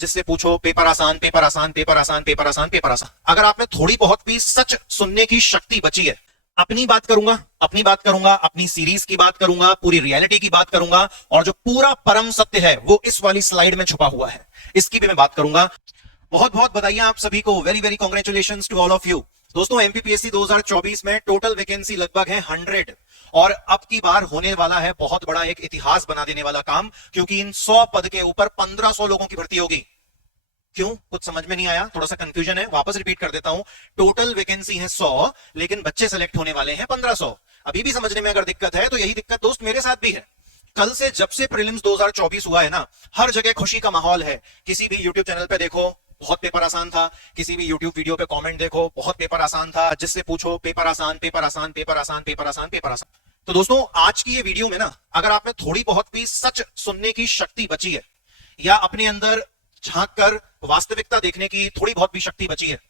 जिससे पूछो पेपर आसान, पेपर आसान, पेपर आसान, पेपर आसान, पेपर आसान। अगर आप में थोड़ी बहुत भी सच सुनने की शक्ति बची है, अपनी बात करूंगा, अपनी सीरीज की बात करूंगा, पूरी रियलिटी की बात करूंगा, और जो पूरा परम सत्य है वो इस वाली स्लाइड में छुपा हुआ है, इसकी भी मैं बात करूंगा। बहुत बहुत बधाई आप सभी को, very very congratulations to all of you. दोस्तों, एमपीपीएससी 2024 में टोटल वैकेंसी लगभग है 100, और अब की बार होने वाला है बहुत बड़ा एक इतिहास बना देने वाला काम, क्योंकि इन 100 पद के ऊपर 1500 लोगों की भर्ती होगी। क्यों? कुछ समझ में नहीं आया? थोड़ा सा कंफ्यूजन है, वापस रिपीट कर देता हूं। टोटल वैकेंसी है 100, लेकिन बच्चे सेलेक्ट होने वाले हैं 1500। अभी भी समझने में अगर दिक्कत है तो यही दिक्कत दोस्त मेरे साथ भी है। कल से जब से प्रीलिम्स 2024 हुआ है ना, हर जगह खुशी का माहौल है। किसी भी यूट्यूब चैनल पे देखो बहुत पेपर आसान था, किसी भी यूट्यूब वीडियो पे कमेंट देखो बहुत पेपर आसान था, जिससे पूछो पेपर आसान, पेपर आसान, पेपर आसान, पेपर आसान, पेपर आसान। तो दोस्तों, आज की ये वीडियो में ना, अगर आप में थोड़ी बहुत भी सच सुनने की शक्ति बची है, या अपने अंदर झांक कर वास्तविकता देखने की थोड़ी बहुत भी शक्ति बची है,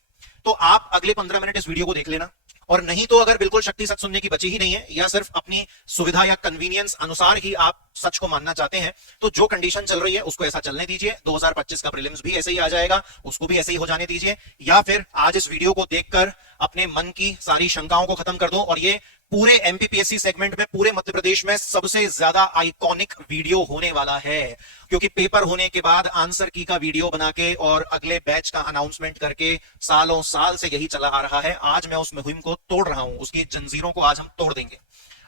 तो आप अगले 15 मिनट इस वीडियो को देख लेना। और नहीं तो अगर बिल्कुल शक्ति सच सुनने की बची ही नहीं है, या सिर्फ अपनी सुविधा या कन्वीनियंस अनुसार ही आप सच को मानना चाहते हैं, तो जो कंडीशन चल रही है उसको ऐसा चलने दीजिए। 2025 का प्रीलिम्स भी ऐसे ही आ जाएगा, उसको भी ऐसे ही हो जाने दीजिए। या फिर आज इस वीडियो को देखकर अपने मन की सारी शंकाओं को खत्म कर दो, और ये पूरे एमपीपीएससी सेगमेंट में, पूरे मध्य प्रदेश में सबसे ज्यादा आइकॉनिक वीडियो होने वाला है। क्योंकि पेपर होने के बाद आंसर की का वीडियो बना के और अगले बैच का अनाउंसमेंट करके सालों साल से यही चला आ रहा है। आज मैं उस मुहिम को तोड़ रहा हूं, उसकी जंजीरों को आज हम तोड़ देंगे।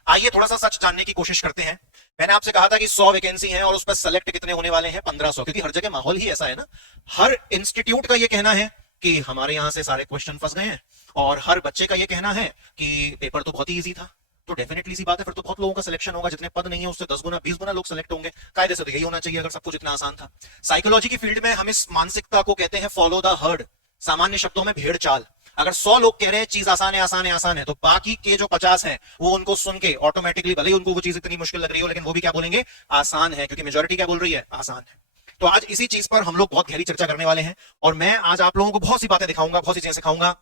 आइए थोड़ा सा सच जानने की कोशिश करते हैं। मैंने आपसे कहा था कि 100 वैकेंसी है और उस पर सेलेक्ट कितने होने वाले हैं? 1500। क्योंकि हर जगह माहौल ही ऐसा है ना, हर इंस्टीट्यूट का यह कहना है कि हमारे यहां से सारे क्वेश्चन फंस गए हैं, और हर बच्चे का यह कहना है कि पेपर तो बहुत ही इजी था। तो डेफिनेटली सी बात है, फिर तो बहुत लोगों का सिलेक्शन होगा। जितने पद नहीं है उससे 10 गुना 20 गुना लोग सिलेक्ट होंगे। कायदे से तो यही होना चाहिए अगर सब कुछ इतना आसान था। साइकोलॉजी की फील्ड में हम इस मानसिकता को कहते हैं फॉलो द हर्ड, सामान्य शब्दों में भेड़ चाल। अगर 100 लोग कह रहे हैं चीज आसान है, आसान है, आसान है, तो बाकी के जो 50 हैं वो उनको सुन के ऑटोमेटिकली, भले ही उनको वो चीज इतनी मुश्किल लग रही हो, लेकिन वो भी क्या बोलेंगे? आसान है। क्योंकि मेजोरिटी क्या बोल रही है? आसान है। तो आज इसी चीज पर हम लोग बहुत गहरी चर्चा करने वाले हैं, और मैं आज आप लोगों को बहुत सी बातें दिखाऊंगा, बहुत सी चीजें सिखाऊंगा।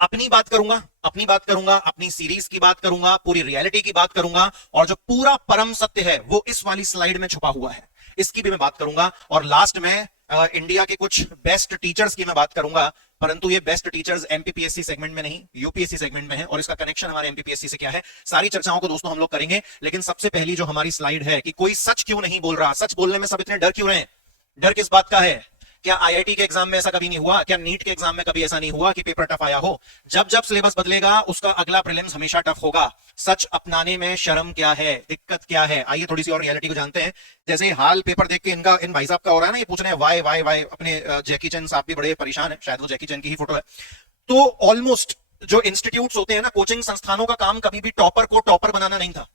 अपनी बात करूंगा, अपनी सीरीज की बात करूंगा, पूरी रियलिटी की बात करूंगा, और जो पूरा परम सत्य है वो इस वाली स्लाइड में छुपा हुआ है, इसकी भी मैं बात करूंगा। और लास्ट में इंडिया के कुछ बेस्ट टीचर्स की मैं बात करूंगा। परंतु ये बेस्ट टीचर्स एमपीपीएससी सेगमेंट में नहीं, यूपीएससी सेगमेंट में है, और इसका कनेक्शन हमारे एमपीपीएससी से क्या है, सारी चर्चाओं को दोस्तों हम लोग करेंगे। लेकिन सबसे पहली जो हमारी स्लाइड है कि कोई सच क्यों नहीं बोल रहा, सच बोलने में सब इतने डर क्यों रहे? डर किस बात का है? क्या आईआईटी के एग्जाम में ऐसा कभी नहीं हुआ? क्या नीट के एग्जाम में कभी ऐसा नहीं हुआ कि पेपर टफ आया हो? जब जब सिलेबस बदलेगा उसका अगला प्रीलिम्स हमेशा टफ होगा। सच अपनाने में शर्म क्या है, दिक्कत क्या है? आइए थोड़ी सी और रियलिटी को जानते हैं। जैसे हाल पेपर देख के इन भाई साहब का हो रहा है ना, ये पूछ रहे हैं वाई वाई वाई। अपने जैकी चैन साहब भी बड़े परेशान है, शायद वो जैकी चैन की ही फोटो है। तो ऑलमोस्ट जो इंस्टीट्यूट्स होते हैं ना, कोचिंग संस्थानों का काम कभी भी टॉपर को टॉपर बनाना नहीं था।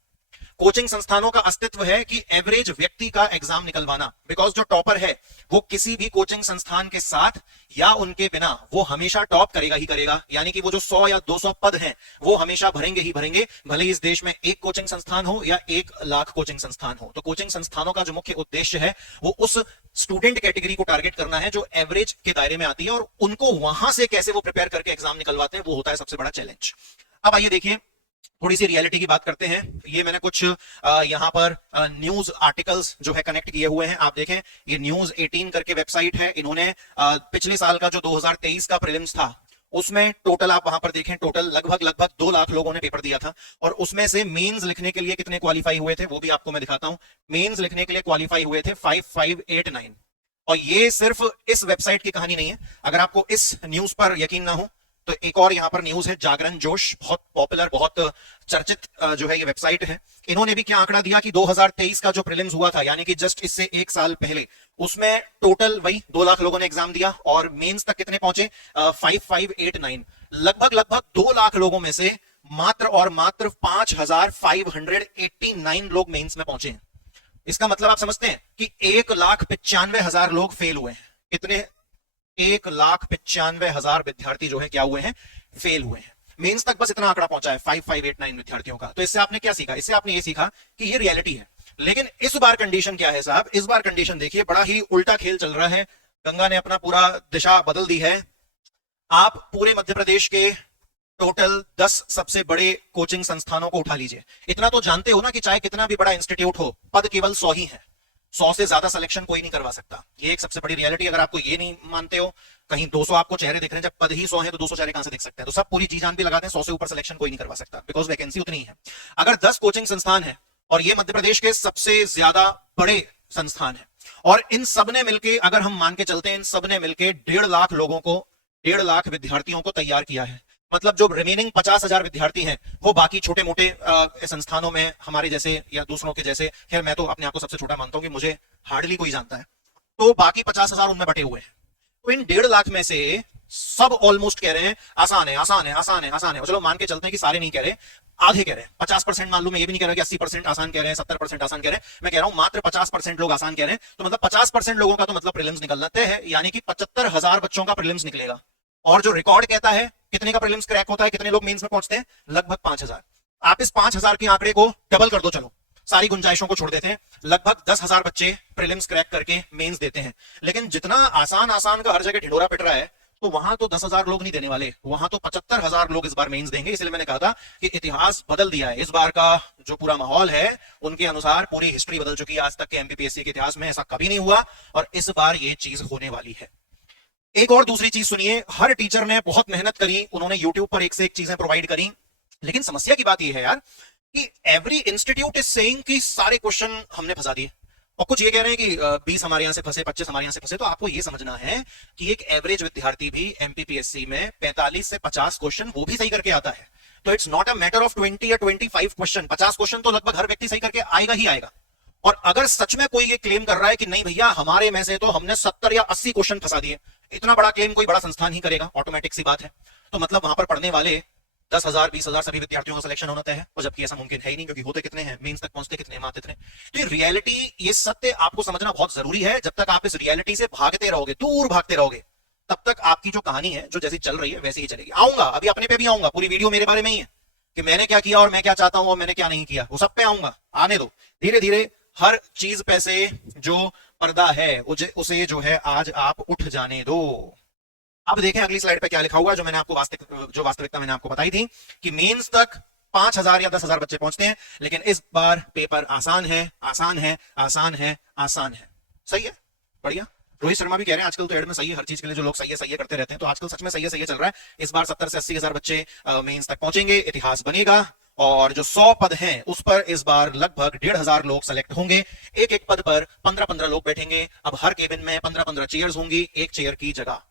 कोचिंग संस्थानों का अस्तित्व है कि एवरेज व्यक्ति का एग्जाम निकलवाना। बिकॉज जो टॉपर है वो किसी भी कोचिंग संस्थान के साथ या उनके बिना वो हमेशा टॉप करेगा ही करेगा। यानी कि वो जो 100 या 200 पद हैं वो हमेशा भरेंगे ही भरेंगे, भले ही इस देश में 1 कोचिंग संस्थान हो या 1 लाख कोचिंग संस्थान हो। तो कोचिंग संस्थानों का जो मुख्य उद्देश्य है वो उस स्टूडेंट कैटेगरी को टारगेट करना है जो एवरेज के दायरे में आती है, और उनको वहां से कैसे वो प्रिपेयर करके एग्जाम निकलवाते हैं, वो होता है सबसे बड़ा चैलेंज। अब आइए देखिए, थोड़ी सी रियलिटी की बात करते हैं। ये मैंने कुछ यहां पर न्यूज आर्टिकल्स जो है कनेक्ट किए हुए हैं। आप देखें, ये न्यूज 18 करके वेबसाइट है। इन्होंने पिछले साल का जो 2023 का प्रीलिम्स था उसमें टोटल आप वहां पर देखें, टोटल लगभग 2 लाख लोगों ने पेपर दिया था, और उसमें से मेंस लिखने के लिए कितने क्वालिफाई हुए थे वो भी आपको मैं दिखाता हूं। मेंस लिखने के लिए क्वालिफाई हुए थे 5589। और ये सिर्फ इस वेबसाइट की कहानी नहीं है। अगर आपको इस न्यूज पर यकीन ना हो तो एक और यहां पर न्यूज है, जागरण जोश, बहुत पॉपुलर, बहुत चर्चित जो है ये वेबसाइट है। इन्होंने भी क्या आंकड़ा दिया कि 2023 का जो प्रीलिम्स हुआ था, यानी कि जस्ट इससे 1 साल पहले, उसमें टोटल वही 2 लाख लोगों ने एग्जाम दिया, और मेंस तक कितने पहुंचे? 5589। लगभग 2 लाख लोगों में से मात्र और मात्र 5589 लोग मेंस में पहुंचे हैं। इसका मतलब आप समझते हैं कि 1,95,000 लोग फेल हुए हैं। कितने? 1,95,000 विद्यार्थी जो है क्या हुए हैं? फेल हुए हैं। मेंस तक बस इतना आंकड़ा पहुंचा है 5589 विद्यार्थियों का। तो इससे आपने क्या सीखा? इससे आपने ये सीखा कि ये रियलिटी है। लेकिन इस बार कंडीशन क्या है साहब? इस बार कंडीशन देखिए, बड़ा ही उल्टा खेल चल रहा है। गंगा ने अपना पूरा दिशा बदल दी है। आप पूरे मध्य प्रदेश के टोटल 10 सबसे बड़े कोचिंग संस्थानों को उठा लीजिए। इतना तो जानते हो ना कि चाहे कितना भी बड़ा इंस्टीट्यूट हो, पद केवल 100 ही है। 100 से ज्यादा सिलेक्शन कोई नहीं करवा सकता, ये एक सबसे बड़ी रियलिटी। अगर आपको ये नहीं मानते हो, कहीं 200 आपको चेहरे दिख रहे हैं, जब पद ही 100 है तो 200 चेहरे कहां से दिख सकते हैं? तो सब पूरी जी जान भी लगाते हैं, 100 से ऊपर सिलेक्शन कोई नहीं करवा सकता, बिकॉज वैकेंसी उतनी है। अगर 10 कोचिंग संस्थान है और ये मध्य प्रदेश के सबसे ज्यादा बड़े संस्थान है, और इन सब ने मिलकर, अगर हम मान के चलते हैं, इन सब ने मिलकर 1.5 लाख लोगों को, 1.5 लाख विद्यार्थियों को तैयार किया है। मतलब जो रिमेनिंग 50,000 विद्यार्थी हैं वो बाकी छोटे मोटे संस्थानों में हमारे जैसे या दूसरों के जैसे, खैर मैं तो अपने आप को सबसे छोटा मानता हूं कि मुझे हार्डली कोई जानता है, तो बाकी 50,000 उनमें बटे हुए हैं। तो इन 1.5 लाख में से सब ऑलमोस्ट कह रहे हैं आसान है, आसान है, आसान है, आसान है। चलो मान के चलते हैं कि सारे नहीं कह रहे, आधे कह रहे हैं, 50% मान लो। मैं ये भी नहीं कह रहा कि 80% आसान कह रहे हैं, 70% आसान कह रहे हैं, मैं कह रहा हूं मात्र 50% लोग आसान कह रहे हैं। तो मतलब 50% लोगों का तो मतलब प्रीलिम्स निकलना तय है, यानी कि 75,000 बच्चों का प्रीलिम्स निकलेगा। और जो रिकॉर्ड कहता है कितने का प्रीलिम्स क्रैक होता है, कितने लोग मेंस में पहुंचते हैं, लगभग 5,000। आप इस 5,000 के आंकड़े को डबल कर दो, चलो सारी गुंजाइशों को छोड़ देते हैं, लगभग 10,000 बच्चे प्रीलिम्स क्रैक करके मेंस देते हैं। लेकिन जितना आसान आसान का हर जगह ढिढोरा पिट रहा है, तो वहां तो 10,000 लोग नहीं देने वाले, वहां तो 75,000 लोग इस बार मेंस देंगे। इसलिए मैंने कहा था कि इतिहास बदल दिया है। इस बार का जो पूरा माहौल है उनके अनुसार पूरी हिस्ट्री बदल चुकी है। आज तक के एमपीपीएससी के इतिहास में ऐसा कभी नहीं हुआ, और इस बार ये चीज होने वाली है। एक और दूसरी चीज सुनिए, हर टीचर ने बहुत मेहनत करी, उन्होंने यूट्यूब पर एक से एक चीजें प्रोवाइड करी, लेकिन समस्या की बात यह है यार कि एवरी इंस्टीट्यूट इज सेइंग कि सारे क्वेश्चन हमने फंसा दिए, और कुछ ये कह रहे हैं कि 20 हमारे यहां से फंसे, 25 हमारे यहां से फंसे। तो आपको ये समझना है कि एक एवरेज विद्यार्थी भी एमपीपीएससी में 45 से 50 क्वेश्चन वो भी सही करके आता है। तो it's not a matter of 20 या 25 क्वेश्चन, 50 क्वेश्चन तो लगभग हर व्यक्ति सही करके आएगा ही आएगा। और अगर सच में कोई ये क्लेम कर रहा है कि नहीं भैया हमारे में से तो हमने 70 या 80 क्वेश्चन फंसा दिए, इतना बड़ा क्लेम कोई बड़ा संस्थान ही करेगा, ऑटोमेटिक सी बात है। तो मतलब वहां पर पढ़ने वाले 10,000 20,000 सभी विद्यार्थियों का सिलेक्शन होना तय है, और जबकि ऐसा मुमकिन है ही नहीं, क्योंकि होते कितने हैं, मेंस तक पहुंचते कितने, मात्र इतने। तो ये रियलिटी, ये सत्य आपको समझना बहुत जरूरी है। जब तक आप इस रियलिटी से भागते रहोगे, दूर भागते रहोगे, तब तक आपकी जो कहानी है जो जैसी चल रही है वैसी ही चलेगी। आऊंगा, अभी अपने पे भी आऊंगा, पूरी वीडियो मेरे बारे में ही है कि मैंने क्या किया और मैं क्या चाहता हूं और मैंने क्या नहीं किया, वो सब पे आऊंगा। आने दो, धीरे धीरे हर चीज पे से जो पर्दा है उसे जो है आज आप उठ जाने दो। अब देखें अगली स्लाइड पे क्या लिखा हुआ, जो मैंने आपको वास्तविकता मैंने आपको बताई थी कि मेंस तक 5,000 या 10,000 बच्चे पहुंचते हैं, लेकिन इस बार पेपर आसान है, आसान है, आसान है, आसान है। सही है, बढ़िया। रोहित शर्मा भी कह रहे हैं आजकल तो एड में सही है, हर चीज के लिए जो लोग सही है करते रहते हैं, तो आजकल सच में सही है चल रहा है। इस बार 70 से 80,000 बच्चे मेंस तक पहुंचेंगे, इतिहास बनेगा, और जो 100 पद हैं उस पर इस बार लगभग 1,500 लोग सेलेक्ट होंगे। एक एक पद पर 15-15 लोग बैठेंगे। अब हर केबिन में 15-15 चेयर्स होंगी, एक चेयर की जगह।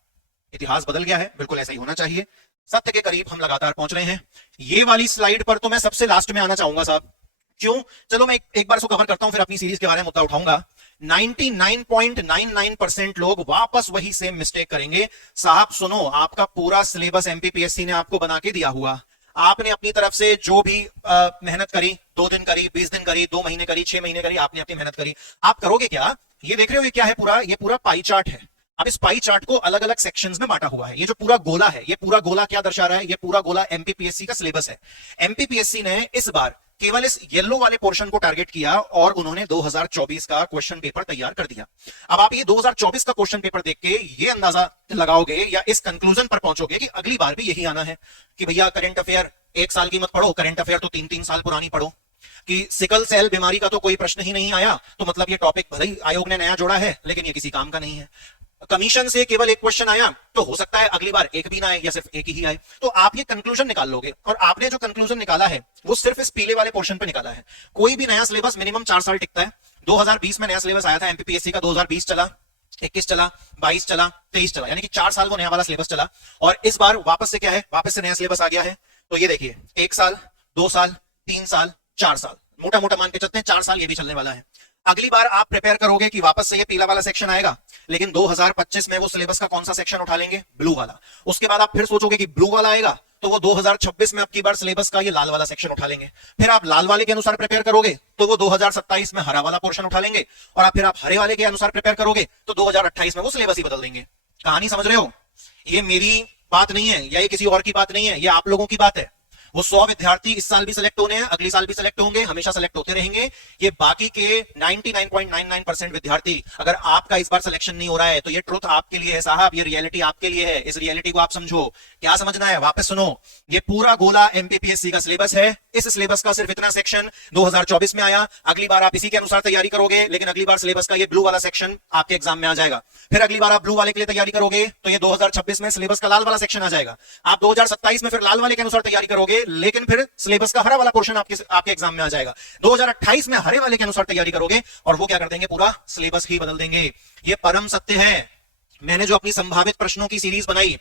इतिहास बदल गया है, बिल्कुल ऐसा ही होना चाहिए। सत्य के करीब हम लगातार पहुंच रहे हैं। ये वाली स्लाइड पर तो मैं सबसे लास्ट में आना चाहूंगा साहब, क्यों? चलो मैं एक बार इसको कवर करता हूं, फिर अपनी सीरीज के बारे में मुद्दा उठाऊंगा। 99.99% लोग वापस वही सेम मिस्टेक करेंगे। साहब सुनो, आपका पूरा सिलेबस एमपीपीएससी ने आपको बना के दिया हुआ, आपने अपनी तरफ से जो भी मेहनत करी, 2 दिन करी, 20 दिन करी, 2 महीने करी, 6 महीने करी, आपने अपनी मेहनत करी। आप करोगे क्या? ये देख रहे हो ये क्या है? ये पूरा पाई चार्ट है। अब इस पाई चार्ट को अलग अलग सेक्शंस में बांटा हुआ है। ये जो पूरा गोला है, ये पूरा गोला क्या दर्शा रहा है? ये पूरा गोला एमपीपीएससी का सिलेबस है। एमपीपीएससी ने इस बार केवल इस येलो वाले पोर्शन को टारगेट किया और उन्होंने 2024 का क्वेश्चन पेपर तैयार कर दिया। अब आप ये 2024 का क्वेश्चन पेपर देख के ये अंदाजा लगाओगे या इस कंक्लूजन पर पहुंचोगे कि अगली बार भी यही आना है कि भैया करंट अफेयर 1 साल की मत पढ़ो, करंट अफेयर तो 3-3 साल पुरानी पढ़ो। कि सिकल सेल बीमारी का तो कोई प्रश्न ही नहीं आया, तो मतलब ये टॉपिक भले ही आयोग ने नया जोड़ा है, लेकिन ये किसी काम का नहीं है। कमीशन से केवल एक क्वेश्चन आया, तो हो सकता है अगली बार एक भी ना आए या सिर्फ एक ही आए। तो आप ये कंक्लूजन निकाल लोगे, और आपने जो कंक्लूजन निकाला है वो सिर्फ इस पीले वाले पोर्शन पे निकाला है। कोई भी नया सिलेबस मिनिमम 4 साल टिकता है। 2020 में नया सिलेबस आया था एमपीपीएससी का, 2020 चला, 21 चला, 22 चला, 23 चला, यानी कि 4 साल वो नया वाला सिलेबस चला। और इस बार वापस से क्या है? वापस से नया सिलेबस आ गया है। तो ये देखिए, 1 साल, 2 साल, 3 साल, 4 साल, मोटा मोटा मान के चलते हैं 4 साल ये भी चलने वाला है। अगली बार आप प्रिपेयर करोगे कि वापस से ये पीला वाला सेक्शन आएगा, लेकिन 2025 में वो सिलेबस का कौन सा सेक्शन उठा लेंगे? ब्लू वाला। उसके बाद आप फिर सोचोगे कि ब्लू वाला आएगा, तो वो 2026 में अब की बार सिलेबस का ये लाल वाला सेक्शन उठा लेंगे। फिर आप लाल वाले के अनुसार प्रिपेयर करोगे तो वो 2027 में हरा वाला पोर्शन उठा लेंगे, और फिर आप हरे वाले के अनुसार प्रिपेयर करोगे तो 2028 में वो सिलेबस ही बदल देंगे। कहानी समझ रहे हो? ये मेरी बात नहीं है या ये किसी और की बात नहीं है, ये आप लोगों की बात है। वो 100 विद्यार्थी इस साल भी सिलेक्ट होने हैं, अगले साल भी सिलेक्ट होंगे, हमेशा सिलेक्ट होते रहेंगे। ये बाकी के 99.99% विद्यार्थी, अगर आपका इस बार सिलेक्शन नहीं हो रहा है तो ये ट्रुथ आपके लिए है साहब, ये रियलिटी आपके लिए है। इस रियलिटी को आप समझो। क्या समझना है, वापस सुनो। ये पूरा गोला एमपीपीएससी का सिलेबस है। इस सिलेबस का सिर्फ इतना सेक्शन 2024 में आया, अगली बार आप इसी के अनुसार तैयारी करोगे, लेकिन अगली बार सिलेबस का ये ब्लू वाला सेक्शन आपके एग्जाम में आ जाएगा। फिर अगली बार आप ब्लू वाले के लिए तैयारी करोगे तो ये 2026 में सिलेबस का लाल वाला सेक्शन आ जाएगा। आप 2027 में फिर लाल वाले के अनुसार तैयारी करोगे, लेकिन फिर सिलेबस का हरा वाला पोर्शन आपके एग्जाम में आ जाएगा। 2028 में हरे वाले के अनुसार तैयारी करोगे और वो क्या कर देंगे, पूरा सिलेबस ही बदल देंगे। ये परम सत्य है। मैंने जो अपनी संभावित प्रश्नों की सीरीज बनाई,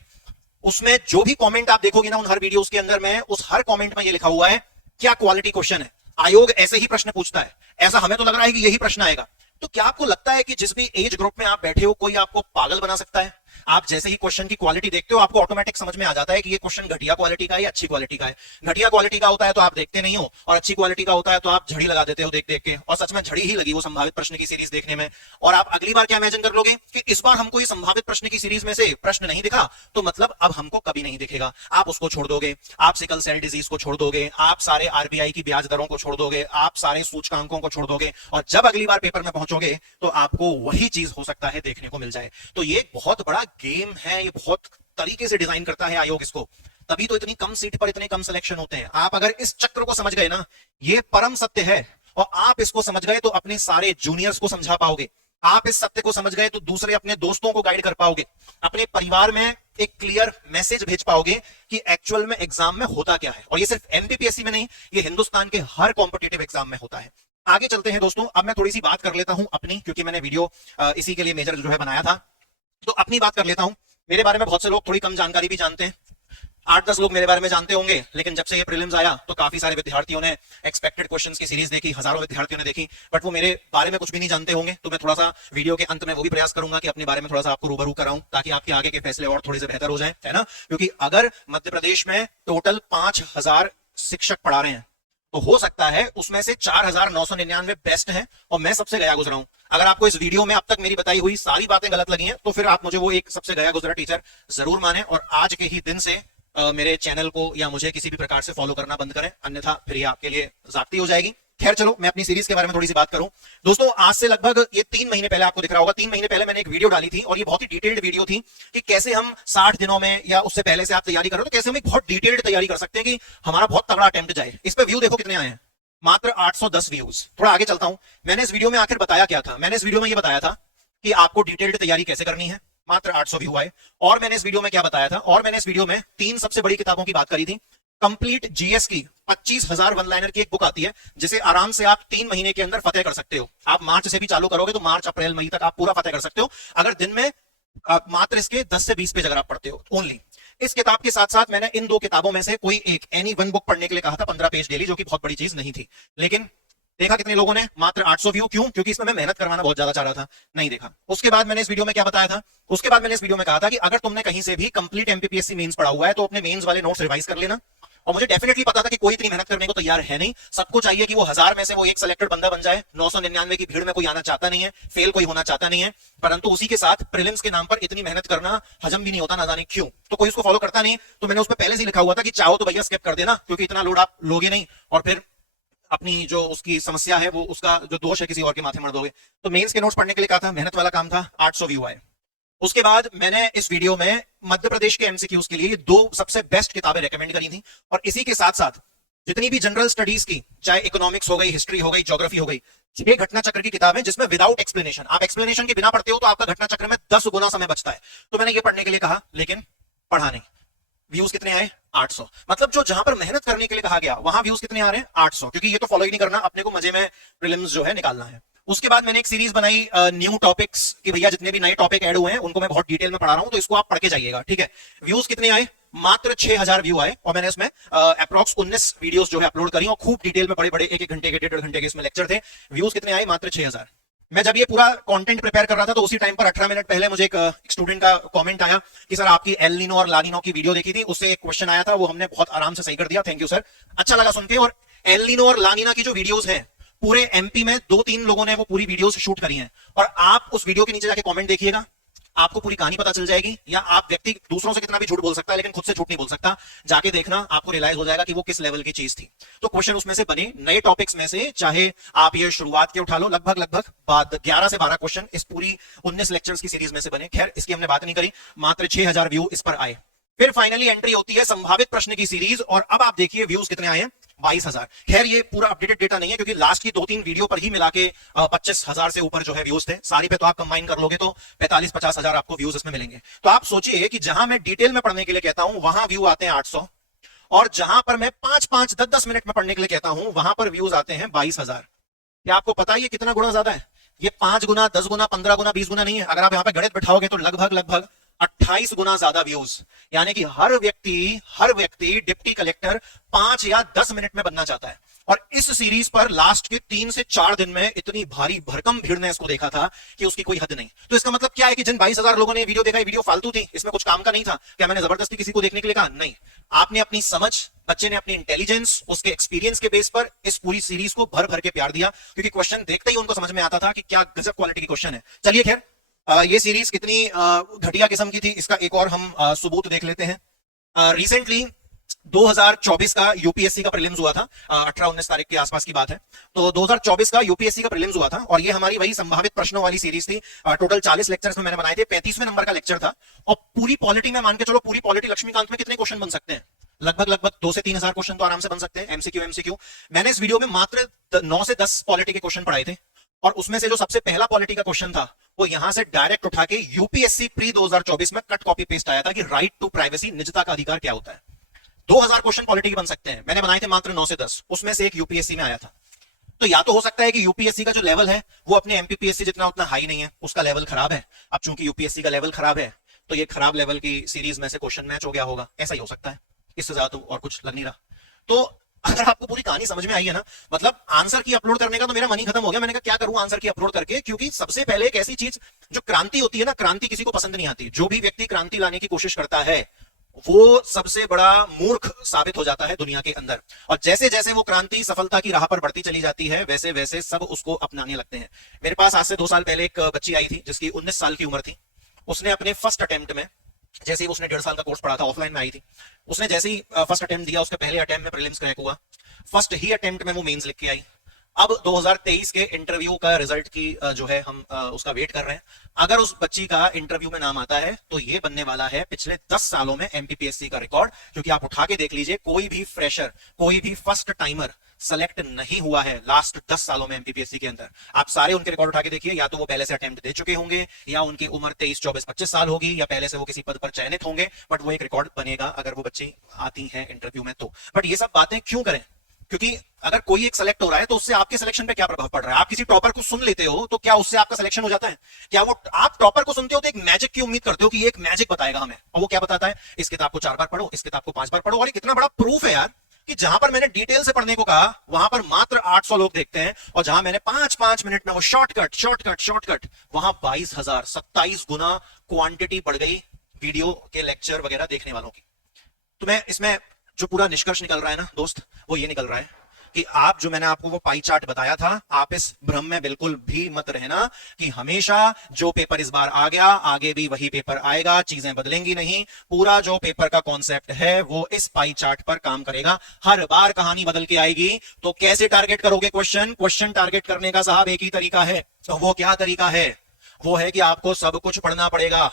उसमें जो भी कमेंट आप देखोगे ना उन हर वीडियोस के अंदर में, उस हर कमेंट में ये लिखा हुआ है क्या क्वालिटी क्वेश्चन है। आयोग ऐसे ही प्रश्न पूछता है, ऐसा हमें तो लग रहा है कि यही प्रश्न आएगा। तो क्या आपको लगता है कि जिस भी एज ग्रुप में आप बैठे हो कोई आपको पागल बना सकता है? आप जैसे ही क्वेश्चन की क्वालिटी देखते हो आपको ऑटोमेटिक समझ में आ जाता है कि ये क्वेश्चन घटिया क्वालिटी का है या अच्छी क्वालिटी का है। घटिया क्वालिटी का होता है तो आप देखते नहीं हो, और अच्छी क्वालिटी का होता है तो आप झड़ी लगा देते हो देख देख के। और सच में झड़ी ही लगी वो संभावित प्रश्न की सीरीज देखने में। और आप अगली बार क्या इमेजिन कर लोगे कि इस बार हमको ये संभावित प्रश्न की सीरीज में से प्रश्न नहीं दिखा तो मतलब अब हमको कभी नहीं दिखेगा। आप उसको छोड़ दोगे, आप सिकल सेल डिजीज को छोड़ दोगे, आप सारे आरबीआई की ब्याज दरों को छोड़ दोगे, आप सारे सूचकांकों को छोड़ दोगे, और जब अगली बार पेपर में पहुंचोगे तो आपको वही चीज हो सकता है देखने को मिल जाए। तो ये बहुत बड़ा गेम है, ये बहुत तरीके से डिजाइन करता है आयोग इसको, तभी तो इतनी कम सीट पर इतने कम सिलेक्शन होते हैं। आप अगर इस चक्र को समझ गए ना, ये परम सत्य है, और आप इसको समझ गए तो अपने सारे जूनियर्स को समझा पाओगे। आप इस सत्य को समझ गए तो दूसरे अपने दोस्तों को गाइड कर पाओगे, अपने परिवार में एक क्लियर मैसेज भेज पाओगे कि एक्चुअल में एग्जाम में होता क्या है। और ये सिर्फ एमपीपीएससी में नहीं, ये हिंदुस्तान के हर कॉम्पिटिटिव एग्जाम में होता है। आगे चलते हैं दोस्तों। अब मैं थोड़ी सी बात कर लेता हूं अपनी, क्योंकि मैंने वीडियो इसी के लिए मेजर जो है बनाया था, तो अपनी बात कर लेता हूं। मेरे बारे में बहुत से लोग थोड़ी कम जानकारी भी जानते हैं। 8-10 लोग मेरे बारे में जानते होंगे, लेकिन जब से ये प्रीलिम्स आया तो काफी सारे विद्यार्थियों ने एक्सपेक्टेड क्वेश्चंस की सीरीज देखी, हजारों विद्यार्थियों ने देखी, बट वो मेरे बारे में कुछ भी नहीं जानते होंगे। तो मैं थोड़ा सा वीडियो के अंत में वो भी प्रयास करूंगा कि अपने बारे में थोड़ा सा आपको रूबरू कराऊं, ताकि आपके आगे के फैसले और थोड़े से बेहतर हो जाए, है ना। क्योंकि अगर मध्य प्रदेश में टोटल 5000 शिक्षक पढ़ा रहे हैं तो हो सकता है उसमें से 4999 बेस्ट हैं और मैं सबसे गया गुजरा हूं। अगर आपको इस वीडियो में अब तक मेरी बताई हुई सारी बातें गलत लगी हैं तो फिर आप मुझे वो एक सबसे गया गुजरा टीचर जरूर माने, और आज के ही दिन से मेरे चैनल को या मुझे किसी भी प्रकार से फॉलो करना बंद करें, अन्यथा फिर ये आपके लिए जाती हो जाएगी। खैर चलो, मैं अपनी सीरीज के बारे में थोड़ी सी बात करूं। दोस्तों, आज से लगभग ये 3 महीने पहले, आपको दिख रहा होगा 3 महीने पहले मैंने एक वीडियो डाली थी, और ये बहुत ही डिटेल्ड वीडियो थी कि कैसे हम 60 दिनों में या उससे पहले से आप तैयारी कर रहे हो तो कैसे हम एक बहुत डिटेल्ड तैयारी कर सकते हैं कि हमारा बहुत तगड़ा अटेम्प्ट जाए। इस पे व्यू देखो कितने आए हैं, मात्र 810 व्यूज। थोड़ा आगे चलता हूं। मैंने इस वीडियो में आखिर बताया क्या था? मैंने इस वीडियो में ये बताया था कि आपको डिटेल्ड तैयारी कैसे करनी है, मात्र 800 व्यू आए। और मैंने इस वीडियो में क्या बताया था? और मैंने इस वीडियो में 3 सबसे बड़ी किताबों की बात करी थी। कंप्लीट जीएस की 25,000 वन लाइनर की एक बुक आती है, जिसे आराम से आप 3 महीने के अंदर फतेह कर सकते हो। आप मार्च से भी चालू करोगे तो मार्च, अप्रैल, मई तक आप पूरा फतेह कर सकते हो, अगर दिन में मात्र इसके 10 से 20 पेज अगर आप पढ़ते हो ओनली। इस किताब के साथ साथ मैंने इन 2 किताबों में से कोई एक, एनी वन बुक पढ़ने के लिए कहा था, 15 पेज डेली, जो कि बहुत बड़ी चीज नहीं थी। लेकिन देखा कितने लोगों ने? मात्र 800 व्यू। क्यों? क्योंकि इसमें मैं मेहनत करवाना बहुत ज्यादा चाह रहा था, नहीं देखा। उसके बाद मैंने इस वीडियो में क्या बताया था? उसके बाद मैंने इस वीडियो में कहा था कि अगर तुमने कहीं से भी कंप्लीट एमपीपीएससी मेंस पढ़ा हुआ है तो अपने मेंस वाले नोट्स रिवाइज कर लेना। और मुझे डेफिनेटली पता था कि कोई इतनी मेहनत करने को तैयार है नहीं। सबको चाहिए कि वो 1000 में से वो एक सिलेक्टेड बंदा बन जाए। 999 की भीड़ में कोई आना चाहता नहीं है, फेल कोई होना चाहता नहीं है, परंतु उसी के साथ प्रीलिम्स के नाम पर इतनी मेहनत करना हजम भी नहीं होता, ना जाने क्यों। तो कोई उसको फॉलो करता नहीं। तो मैंने उस पर पहले से लिखा हुआ था कि चाहो तो भैया स्किप कर देना, क्योंकि इतना लोड आप लोगे नहीं, और फिर अपनी जो उसकी समस्या है, वो उसका जो दोष है, किसी और के माथे मर दोगे। तो मेंस के नोट्स पढ़ने के लिए कहा था, मेहनत वाला काम था, 800 व्यू आए। उसके बाद मैंने इस वीडियो में मध्य प्रदेश के एमसीक्यूज के लिए 2 सबसे बेस्ट किताबें रेकमेंड करी थी, और इसी के साथ साथ जितनी भी जनरल स्टडीज की, चाहे इकोनॉमिक्स हो गई, हिस्ट्री हो गई, ज्योग्राफी हो गई, 6 घटना चक्र की किताबें जिसमें विदाउट एक्सप्लेनेशन, आप एक्सप्लेनेशन के बिना पढ़ते हो तो आपका घटना चक्र में 10 गुना समय बचता है। तो मैंने ये पढ़ने के लिए कहा, लेकिन पढ़ा नहीं। व्यूज कितने आए? 800। मतलब जो जहां पर मेहनत करने के लिए कहा गया वहां व्यूज कितने आ रहे हैं? 800। क्योंकि ये तो फॉलो ही नहीं करना, अपने को मजे में प्रीलिम्स जो है निकालना है। उसके बाद मैंने एक सीरीज बनाई न्यू टॉपिक्स की, भैया जितने भी नए टॉपिक ऐड हुए हैं उनको मैं बहुत डिटेल में पढ़ा रहा हूं, तो इसको आप पढ़ के जाइएगा, ठीक है। व्यूज कितने आए? मात्र 6000 व्यू आए, और मैंने इसमें अप्रॉक्स 19 वीडियोस जो है अपलोड करी, और खूब डिटेल में बड़े-बड़े 1-1 घंटे के, 1.5 घंटे के इसमें लेक्चर थे। व्यूज कितने आए? मात्र 6000। मैं जब ये पूरा कंटेंट प्रिपेयर कर रहा था तो उसी टाइम पर 18 मिनट पहले मुझे एक स्टूडेंट का कमेंट आया कि सर आपकी एल नीनो और ला नीनो की वीडियो देखी थी, उससे एक क्वेश्चन आया था, वो हमने बहुत आराम से सही कर दिया, थैंक यू सर। अच्छा लगा सुन के। और एल नीनो और ला नीना की जो वीडियोस हैं, पूरे एमपी में 2-3 लोगों ने वो पूरी वीडियोस शूट करी हैं, और आप उस वीडियो के नीचे जाके कमेंट देखिएगा, आपको पूरी कहानी पता चल जाएगी, या आप व्यक्ति दूसरों से कितना भी झूठ बोल सकता है लेकिन खुद से झूठ नहीं बोल सकता। जाके देखना, आपको रियलाइज हो जाएगा कि वो किस लेवल की चीज थी। तो क्वेश्चन उसमें से बने नए टॉपिक्स में से, चाहे आप ये शुरुआत के उठा लो, लगभग 11 से 12 क्वेश्चन इस पूरी 19 लेक्चर्स की सीरीज में से बने। खैर इसकी हमने बात नहीं करी, मात्र 6000 व्यू इस पर आए। फिर फाइनली एंट्री होती है संभावित प्रश्न की सीरीज, और अब आप देखिए व्यूज कितने आए हैं, 22,000। खैर ये पूरा अपडेटेड डेटा नहीं है क्योंकि लास्ट की 2-3 वीडियो पर ही मिला के 25,000 से ऊपर जो है व्यूज थे। सारी पे तो आप कंबाइन कर लोगे तो 45-50,000 आपको व्यूज इसमें मिलेंगे। तो आप सोचिए कि जहां मैं डिटेल में पढ़ने के लिए कहता हूं वहां व्यू आते हैं 800, और जहां पर मैं 5-5, 10-10 मिनट में पढ़ने के लिए कहता हूं वहां पर व्यूज आते हैं 22,000। क्या आपको पता है ये कितना गुना ज्यादा है? ये 5 गुना, 10 गुना, 15 गुना, 20 गुना नहीं है। अगर आप यहां पे गणित बिठाओगे तो लगभग 28 गुना ज्यादा व्यूज। यानी कि हर व्यक्ति डिप्टी कलेक्टर 5 या 10 मिनट में बनना चाहता है। और इस सीरीज पर लास्ट के 3 से 4 दिन में इतनी भारी भरकम भीड़ ने इसको देखा था कि उसकी कोई हद नहीं। तो इसका मतलब क्या है कि जिन 22,000 लोगों ने वीडियो देखा, वीडियो फालतू थी, इसमें कुछ काम का नहीं था। क्या मैंने जबरदस्ती किसी को देखने के लिए कहा? नहीं। आपने अपनी समझ, बच्चे ने अपनी इंटेलिजेंस, उसके एक्सपीरियंस के बेस पर इस पूरी सीरीज को भर भर के प्यार दिया, क्योंकि क्वेश्चन देखते ही उनको समझ में आता था कि क्या गजब क्वालिटी की क्वेश्चन है। चलिए खैर, ये सीरीज कितनी घटिया किस्म की थी इसका एक और हम सबूत देख लेते हैं। रिसेंटली 2024 का यूपीएससी का प्रीलिम्स हुआ था, 18-19 तारीख के आसपास की बात है। तो 2024 का यूपीएससी का प्रीलिम्स हुआ था, और ये हमारी वही संभावित प्रश्नों वाली सीरीज थी। टोटल 40 लेक्चर्स में मैंने बनाए थे, 35वें नंबर का लेक्चर था। और पूरी पॉलिटी में मान के चलो, पूरी पॉलिटी लक्ष्मीकांत में कितने क्वेश्चन बन सकते हैं? लगभग 2 से 3 हजार क्वेश्चन तो आराम से बन सकते हैं, एमसीक्यू। मैंने इस वीडियो में मात्र 9 से 10 पॉलिटी के क्वेश्चन पढ़ाए थे, और उसमें से जो सबसे पहला पॉलिटी का क्वेश्चन था वो यहां से डायरेक्ट उठा के यूपीएससी प्री 2024 में कट कॉपी पेस्ट आया था कि राइट टू प्राइवेसी, निजता का अधिकार क्या होता है। 2000 क्वेश्चन पॉलिटी के बन सकते हैं, मैंने बनाए थे मात्र 9 से 10, उसमें से एक यूपीएससी में आया था। तो या तो हो सकता है कि यूपीएससी का जो लेवल है वो अपने एमपीपीएससी जितना उतना हाई नहीं है, उसका लेवल खराब है। अब चूंकि यूपीएससी का लेवल खराब है तो ये खराब लेवल की सीरीज में से क्वेश्चन मैच हो गया होगा, ऐसा ही हो सकता है। इससे ज्यादा तो और कुछ लग नहीं रहा। तो अगर आपको पूरी कहानी समझ में आई है ना, मतलब आंसर की अपलोड करने का तो मेरा मन ही खत्म हो गया। मैंने कहा क्या करूं आंसर की अपलोड करके, क्योंकि सबसे पहले एक ऐसी चीज जो क्रांति होती है ना, क्रांति किसी को पसंद नहीं आती। जो भी व्यक्ति क्रांति लाने की कोशिश करता है वो सबसे बड़ा मूर्ख साबित हो जाता है दुनिया के अंदर। और जैसे जैसे वो क्रांति सफलता की राह पर बढ़ती चली जाती है, वैसे वैसे सब उसको अपनाने लगते हैं। मेरे पास आज से 2 साल पहले एक बच्ची आई थी जिसकी 19 साल की उम्र थी। उसने अपने फर्स्ट अटेम्प्ट में, जैसे ही उसने 1.5 साल का कोर्स पढ़ा था, ऑफलाइन में आई थी, उसने जैसे ही फर्स्ट अटेम्प्ट दिया, उसके पहले अटेम्प्ट में प्रीलिम्स क्रैक हुआ, फर्स्ट ही अटेम्प्ट में वो मेंस लिख के आई। अब 2023 के इंटरव्यू का रिजल्ट की जो है हम उसका वेट कर रहे हैं। अगर उस बच्ची का इंटरव्यू में नाम आता है तो ये बनने वाला है पिछले 10 सालों में एमपीपीएससी का रिकॉर्ड। क्योंकि आप उठा के देख लीजिए, कोई भी फ्रेशर, कोई भी फर्स्ट टाइमर सेलेक्ट नहीं हुआ है लास्ट 10 सालों में एमपीपीएससी के अंदर। आप सारे उनके रिकॉर्ड उठा के देखिए, या तो वो पहले से अटेम्प्ट दे चुके होंगे, या उनकी उम्र 23, 24, 25 साल होगी, या पहले से वो किसी पद पर चयनित होंगे। बट वो एक रिकॉर्ड बनेगा अगर वो बच्ची आती है इंटरव्यू में तो। बट ये सब बातें क्यों करें? क्योंकि अगर कोई एक सेलेक्ट हो रहा है तो उससे आपके सिलेक्शन पे क्या प्रभाव पड़ रहा है? आप किसी टॉपर को सुन लेते हो तो क्या उससे आपका सिलेक्शन हो जाता है? क्या वो आप टॉपर को सुनते हो तो एक मैजिक की उम्मीद करते हो कि ये एक मैजिक बताएगा हमें, और वो क्या बताता है? इस किताब को 4 बार पढ़ो, इस किताब को 5 बार पढ़ो। और कितना बड़ा प्रूफ है यार कि जहां पर मैंने डिटेल से पढ़ने को कहा वहां पर मात्र 800 लोग देखते हैं, और जहां मैंने 5-5 मिनट में वो शॉर्टकट, वहां 22,000, 27 गुना क्वांटिटी बढ़ गई वीडियो के लेक्चर वगैरह देखने वालों की। तो मैं इसमें जो पूरा निष्कर्ष निकल रहा है ना दोस्त, वो ये निकल रहा है कि आप, जो मैंने आपको वो पाई चार्ट बताया था, आप इस भ्रम में बिल्कुल भी मत रहना कि हमेशा जो पेपर इस बार आ गया आगे भी वही पेपर आएगा, चीजें बदलेंगी नहीं। पूरा जो पेपर का कॉन्सेप्ट है वो इस पाई चार्ट पर काम करेगा, हर बार कहानी बदल के आएगी। तो कैसे टारगेट करोगे क्वेश्चन टारगेट करने का साहब एक ही तरीका है। तो वो क्या तरीका है? वो है कि आपको सब कुछ पढ़ना पड़ेगा।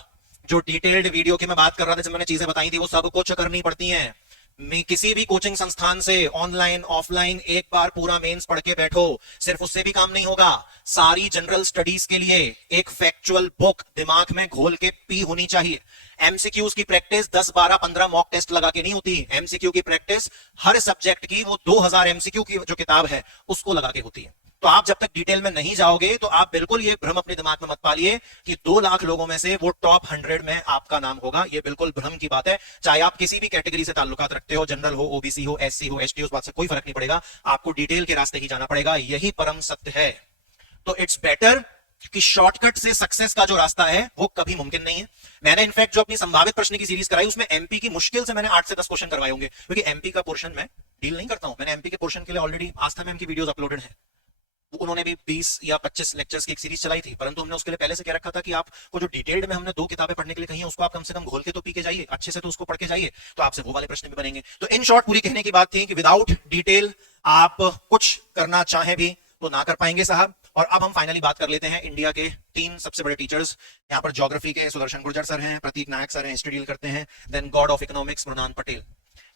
जो डिटेल्ड वीडियो की मैं बात कर रहा था, जब मैंने चीजें बताई थी, वो सब कुछ करनी पड़ती हैं। किसी भी कोचिंग संस्थान से ऑनलाइन ऑफलाइन एक बार पूरा मेंस पढ़ के बैठो, सिर्फ उससे भी काम नहीं होगा। सारी जनरल स्टडीज के लिए एक फैक्चुअल बुक दिमाग में घोल के पी होनी चाहिए। एमसीक्यूज की प्रैक्टिस 10, 12, 15 मॉक टेस्ट लगा के नहीं होती। एमसीक्यू की प्रैक्टिस हर सब्जेक्ट की, वो 2000 एमसीक्यू की जो किताब है उसको लगा के होती है। तो आप जब तक डिटेल में नहीं जाओगे तो आप बिल्कुल ये भ्रम अपने दिमाग में मत पालिए कि 2 लाख लोगों में से वो टॉप 100 में आपका नाम होगा। ये बिल्कुल भ्रम की बात है। चाहे आप किसी भी कैटेगरी से ताल्लुकात रखते हो, जनरल हो, ओबीसी हो, एससी हो, एसटी हो, उस बात से कोई फर्क नहीं पड़ेगा। आपको डिटेल के रास्ते ही जाना पड़ेगा, यही परम सत्य है। तो इट्स बेटर कि शॉर्टकट से सक्सेस का जो रास्ता है वो कभी मुमकिन नहीं है। मैंने इनफैक्ट जो अपनी संभावित प्रश्न की सीरीज कराई उसमें एमपी की मुश्किल से मैंने 8 से 10 क्वेश्चन करवाए होंगे, क्योंकि एमपी का पोर्शन मैं डील नहीं करता हूं। मैंने एमपी के पोर्शन के लिए ऑलरेडी आस्था मैम की वीडियोस अपलोडेड है। उन्होंने भी 20 या 25 लेक्चर्स की एक सीरीज चलाई थी, परंतु हमने उसके लिए पहले से क्या रखा था कि आपको जो डिटेल्ड में हमने 2 किताबें पढ़ने के लिए कही है उसको आप कम से कम घोल के तो पी के जाइए, अच्छे से तो उसको पढ़ के जाइए, तो आपसे वो वाले प्रश्न भी बनेंगे। तो इन शॉर्ट पूरी कहने की बात थी कि विदाउट डिटेल आप कुछ करना चाहें भी तो ना कर पाएंगे साहब। और अब हम फाइनली बात कर लेते हैं इंडिया के 3 सबसे बड़े टीचर्स। यहाँ पर ज्योग्राफी के सुदर्शन गुर्जर सर हैं, प्रतीक नायक सर हैं, हिस्ट्री डील करते हैं, then god of economics Mrinal Patel.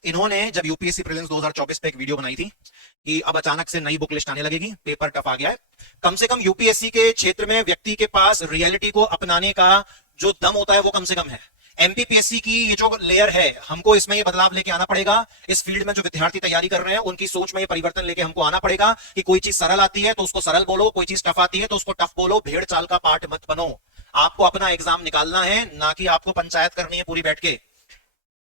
इन्होंने जब यूपीएससी प्रीलिम्स 2024 पे एक वीडियो बनाई थी कि अब अचानक से नई बुक लिस्ट आने लगेगी, पेपर टफ आ गया है, कम से कम यूपीएससी के क्षेत्र में व्यक्ति के पास रियलिटी को अपनाने का जो दम होता है वो कम से कम है। एमपीपीएससी की ये जो लेयर है, हमको इसमें ये बदलाव लेके आना पड़ेगा। इस फील्ड में जो विद्यार्थी तैयारी कर रहे हैं उनकी सोच में ये परिवर्तन लेके हमको आना पड़ेगा कि कोई चीज सरल आती है तो उसको सरल बोलो, कोई चीज टफ आती है तो उसको टफ बोलो, भेड़ चाल का पार्ट मत बनो। आपको अपना एग्जाम निकालना है, ना कि आपको पंचायत करनी है पूरी बैठ के।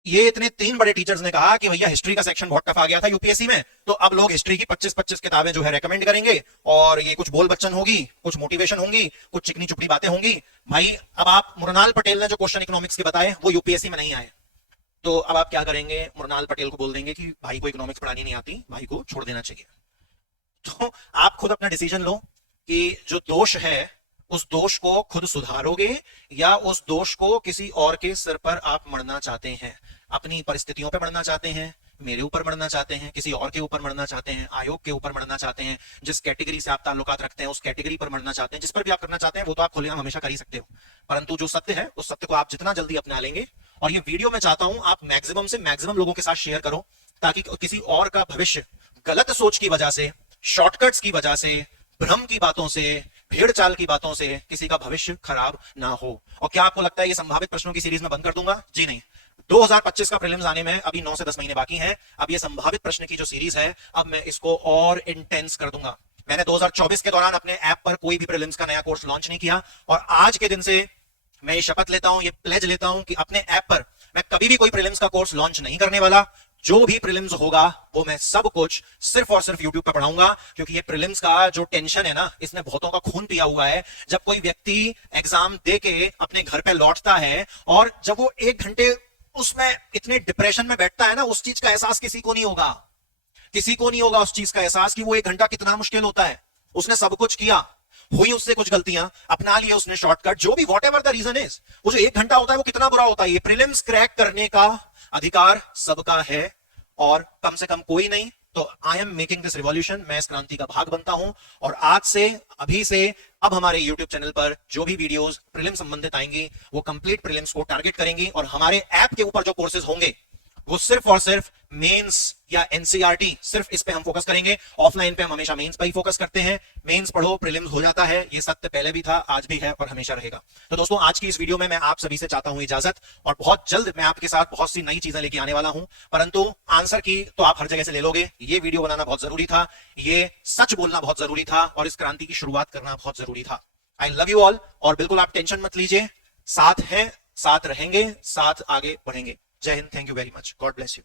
ये इतने 3 बड़े टीचर्स ने कहा कि भैया हिस्ट्री का सेक्शन बहुत टफ आ गया था यूपीएससी में, तो अब लोग हिस्ट्री की 25-25 किताबें जो है रेकमेंड करेंगे, और ये कुछ बोल बच्चन होगी, कुछ मोटिवेशन होंगी, कुछ चिकनी चुपड़ी बातें होंगी। भाई अब आप, मृणाल पटेल ने जो क्वेश्चन इकोनॉमिक्स के बताए वो यूपीएससी में नहीं आए, तो अब आप क्या करेंगे? मृणाल पटेल को बोल देंगे कि भाई को इकोनॉमिक्स पढ़ानी नहीं आती, भाई को छोड़ देना चाहिए। तो आप खुद अपना डिसीजन लो कि जो दोष है उस दोष को खुद सुधारोगे या उस दोष को किसी और के सिर पर आप मढ़ना चाहते हैं। अपनी परिस्थितियों पे मढ़ना चाहते हैं, मेरे ऊपर मढ़ना चाहते हैं, किसी और के ऊपर मढ़ना चाहते हैं, आयोग के ऊपर मढ़ना चाहते हैं, जिस कैटेगरी से आप ताल्लुकात रखते हैं उस कैटेगरी पर मढ़ना चाहते हैं, जिस पर भी आप करना चाहते हैं वो तो आप खुलेआम हमेशा कर ही सकते हो, परंतु जो सत्य है उस सत्य को आप जितना जल्दी अपना लेंगे, और ये वीडियो मैं चाहता हूं आप मैक्सिमम से मैक्सिमम लोगों के साथ शेयर करो, ताकि किसी और का भविष्य गलत सोच की वजह से, शॉर्टकट्स की वजह से, भ्रम की बातों से, भेड़ चाल की बातों से किसी का भविष्य खराब ना हो। और क्या आपको लगता है ये संभावित प्रश्नों की सीरीज में बंद कर दूंगा? जी नहीं, 2025 का प्रीलिम्स आने में अभी 9 से 10 महीने बाकी हैं। अब ये संभावित प्रश्न की जो सीरीज है, अब मैं इसको और इंटेंस कर दूंगा। मैंने 2024 के दौरान अपने ऐप पर कोई भी प्रीलिम्स का नया कोर्स लॉन्च नहीं किया, और आज के दिन से मैं ये शपथ लेता हूं, ये प्लेज लेता हूं कि अपने ऐप पर मैं कभी भी कोई प्रीलिम्स का कोर्स लॉन्च नहीं करने वाला। जो भी प्रीलिम्स होगा वो मैं सब कुछ सिर्फ और सिर्फ YouTube पे पढ़ाऊंगा, क्योंकि ये प्रीलिम्स का जो टेंशन है ना, इसने बहुतों का खून पिया हुआ है। जब कोई व्यक्ति एग्जाम दे के अपने घर पे लौटता है और जब वो 1 घंटे उसमें इतने डिप्रेशन में बैठता है ना, उस चीज का एहसास किसी को नहीं होगा, किसी को नहीं होगा उस चीज का एहसास कि वो 1 घंटा कितना मुश्किल होता है। उसने सब कुछ किया, हुई उससे कुछ गलतियां, अपना लिया उसने शॉर्टकट, जो भी व्हाटएवर द रीजन इज, वो जो 1 घंटा होता है वो कितना बुरा होता है। ये प्रीलिम्स क्रैक करने का अधिकार सबका है, और कम से कम कोई नहीं। तो I am making this revolution, मैं इस क्रांति का भाग बनता हूं, और आज से, अभी से, अब हमारे YouTube चैनल पर जो भी वीडियोस प्रीलिम संबंधित आएंगी वो कंप्लीट प्रीलिम्स को टारगेट करेंगी, और हमारे ऐप के ऊपर जो कोर्सेज होंगे वो सिर्फ और सिर्फ मेंस या एनसीईआरटी, सिर्फ इस पे हम फोकस करेंगे। ऑफलाइन पे हम हमेशा मेंस पे ही फोकस करते हैं। मेंस पढ़ो, प्रीलिम्स हो जाता है, ये सत्य पहले भी था, आज भी है और हमेशा रहेगा। तो दोस्तों, आज की इस वीडियो में मैं आप सभी से चाहता हूं इजाजत, और बहुत जल्द मैं आपके साथ बहुत सी नई चीजें लेके आने वाला हूं, परंतु आंसर की तो आप हर जगह से ले लोगे। ये वीडियो बनाना बहुत जरूरी था, ये सच बोलना बहुत जरूरी था, और इस क्रांति की शुरुआत करना बहुत जरूरी था। आई लव यू ऑल, और बिल्कुल आप टेंशन मत लीजिए, साथ हैं, साथ रहेंगे, साथ आगे बढ़ेंगे। जय Hind, thank you very much, God bless you.